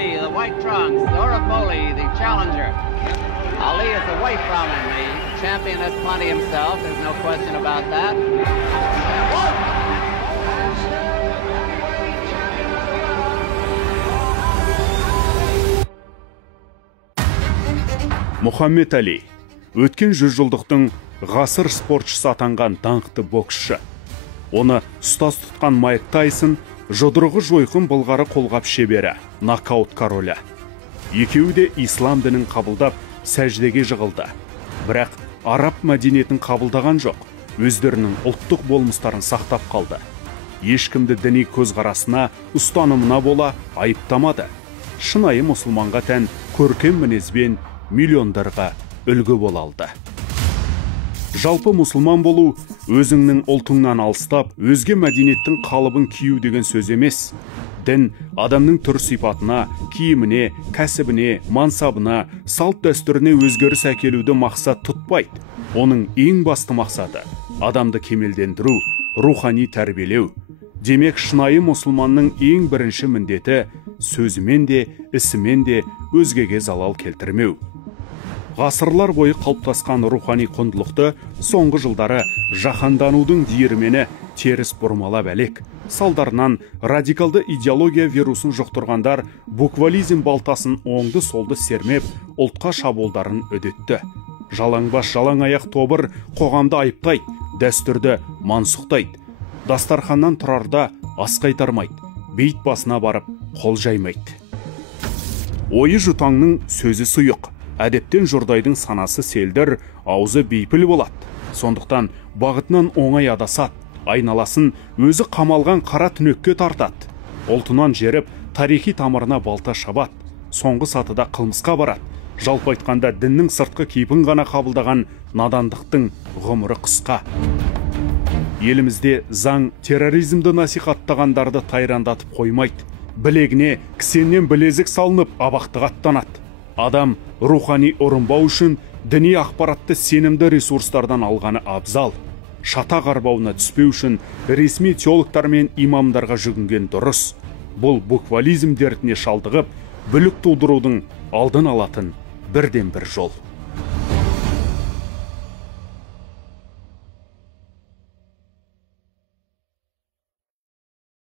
Ali, the white trunks, Laura Foley, the challenger. Ali is away from him. The champion has plenty himself. There's no question about that. Мұхаммед Али, өткен 100 жылдықтың ғасыр спортшысы атанған даңқты боксшы. Оны ұстаз тұтқан Майк Тайсон, жұдырығы жойқын былғары қолғап шебері, нокаут королі. Екеуі де ислам дінін қабылдап, сәждеге жығылды. Бірақ араб мәдениетін қабылдаған жоқ, өздерінің ұлттық болмыстарын сақтап қалды. Ешкімді діни көзқарасына, ұстанымына бола айыптамады. Шынайы мұсылманға тән көркем мінезбен миллиондарға үлгі бола алды. Жалпы мұсылман болу өзіңнің ұлтыңнан алыстап, өзге мәдениеттің қалыбын кию деген сөз емес. Дін адамның түр сипатына, киіміне, кәсібіне, мансабына, салт дәстүріне өзгеріс әкелуді мақсат тұтпайды. Оның ең басты мақсаты адамды кемелдендіру, рухани тәрбиелеу. Демек, шынайы мұсылманның ең бірінші міндеті сөзімен де, ісімен де өзгеге залал келтірмеу. Ғасырлар бойы қалыптасқан рухани құндылықты соңғы жылдары жаһанданудың диірмені теріс бұрмалап әлек. Салдарынан радикалды идеология вирусын жұқтырғандар буквализм балтасын оңды-солды сермеп, ұлтқа шабуылдарын үдетті. Жалаңбас жалаң аяқ тобыр қоғамды айыптайды, дәстүрді мансұқтайды. Дастарханнан тұрарда ас қайтармайды, бейіт басына барып қол жаймайды. Ойы жұтаңның сөзі сұйық, әдептен жұрдайдың санасы селдір, аузы бейпіл болады. Сондықтан бағытынан оңай адасады, айналасын өзі қамалған қара түнекке тартады. Ұлтынан жеріп, тарихи тамырына балта шабады. Соңғы сатыда қылмысқа барады. Жалпы айтқанда діннің сыртқы кейпін ғана қабылдаған надандықтың ғұмыры қысқа. Елімізде заң терроризмді насихаттағандарды тайрандатып қоймайды. Білегіне кісеннен білезік салынып абақтыға аттанады. Адам рухани ұрынбау үшін діни ақпаратты сенімді ресурстардан алғаны абзал. Шата қарбауына түспеу үшін ресми теологтар мен имамдарға жүгінген дұрыс. Бұл буквализм дертіне шалдығып, бүлік тудырудың алдын алатын бірден бір жол.